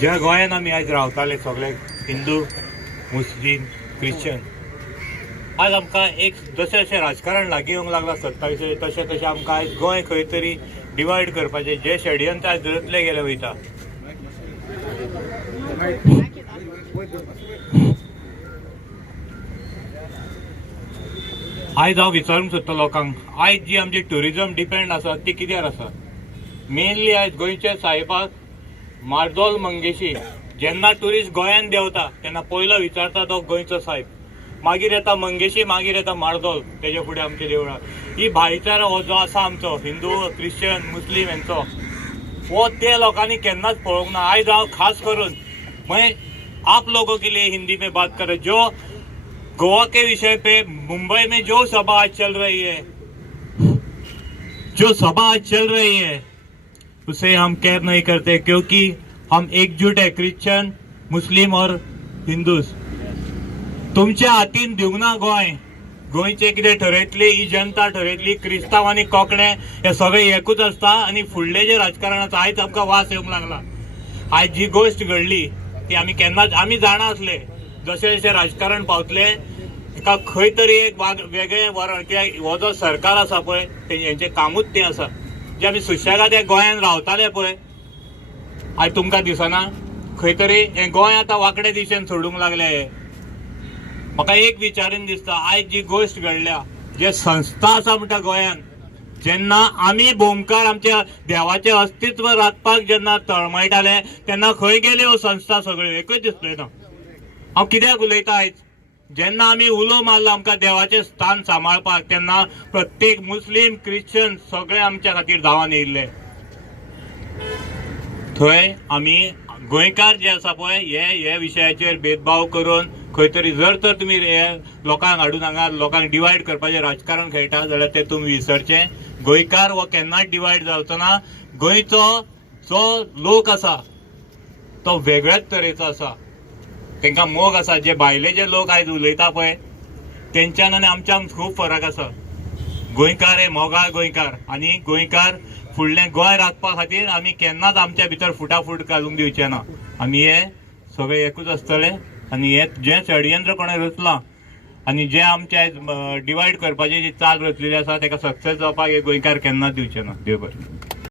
ज्या गोंयान आमी आयज रावताले सगळे हिंदू मुस्लीम ख्रिश्चन, आज आमकां एक जशें जशें राजकारण लागीं येवंक लागलां 27 तशें तशें आमकां आयज गोंय खंय तरी डिवायड करपाचें जे षडयंत्र आयज धरतले गेले वयता. आयज हांव विचारूंक सोदता लोकांक, आयज जी आमची ट्युरिजम डिपेंड आसा ती कित्यार आसा? मेनली आयज गोंयच्या साहेबाक मार्दोल मंगेशी जेन्ना ट्युरिस्ट गोंयान देंवता तेन्ना पयलो विचारता तो गोंयचो साहेब, मागीर येता मंगेशी, मागीर येता मार्दोल, तेजे फुडें आमचे देवळां. ही भाईचारा हो जो आसा आमचो हिंदू क्रिश्चन मुस्लीम हेंचो, हो ते लोकांनी केन्नाच पळोवंक ना. आयज हांव खास करून आप लोगों के लिए हिंदी में बात कर रहे, जो गोवा के विषय पे मुंबई में जो सभा आज चल रही है, जो सभा आज चल रही है उसे हम केयर नहीं करते, क्योंकि हम एकजुट है, क्रिश्चन मुस्लिम और हिंदूज. तुमच्या हातीन दिवंक ना गोंय. गोंयचे कितें ठरयतली ही जनता ठरयतली. क्रिस्तांव आनी कोंकणे हे सगळे एकूच आसता आनी फुडले जे राजकारणाचो आयज आमकां वास येवंक लागला. आयज जी गोश्ट घडली ती आमी केन्नाच आमी जाणा आसले. जशें जशें राजकारण पावतले एका खंय तरी एक वेगळे वरण, कित्याक हो जो सरकार आसा पळय हेंचें कामूच तें आसा. जे आमी सुशेगाद गोंयान रावताले पळय, आयज तुमकां दिसना खंय तरी हें गोंय आतां वांकडे दिशेन सोडूंक लागले. म्हाका एक विचारून दिसता, आयज जी गोश्ट घडल्या, जे संस्था आसा म्हणटा गोंयान, जेन्ना आमी भोमकार आमच्या देवाचें अस्तित्व राखपाक जेन्ना तळमळटाले तेन्ना खंय गेले ह्यो संस्था सगळ्यो? एकूच दिसले ना. हांव कित्याक उलयता आयज? जेन्ना आमी उलो मारलो आमकां देवाचें स्थान सांबाळपाक, तेन्ना प्रत्येक मुस्लीम क्रिश्चन सगळे आमच्या खातीर धांवन येयल्ले. थंय आमी गोंयकार जे आसा पळय हे विशयाचेर भेदभाव करून खंय तरी जर तर तुमी हे लोकांक हाडून हांगा लोकांक डिवायड करपाचें राजकारण खेळटा जाल्यार तें तुमी विसरचें. गोंयकार हो केन्नाच डिवायड जावचो ना. गोंयचो जो लोक आसा तो वेगळ्याच तरेचो आसा. तांकां मोग आसा. जे भायले जे लोक आयज उलयता पळय तेंच्यान आनी आमच्यान खूब फरक आसा. गोंयकार हे मोगाळ गोंयकार, आनी गोंयकार फुडलें गोंय राखपा खातीर आमी केन्नाच आमच्या भितर फुटाफूट घालूंक दिवचे ना. आमी हे सगळे एकूच आसतले आनी हे जें षडयंत्र कोणें रचलां आनी जे आमचे आयज डिवायड करपाची जी चाल रचलेली आसा ताका सक्सेस जावपाक हे गोंयकार केन्नाच दिवचे ना. देव बरें.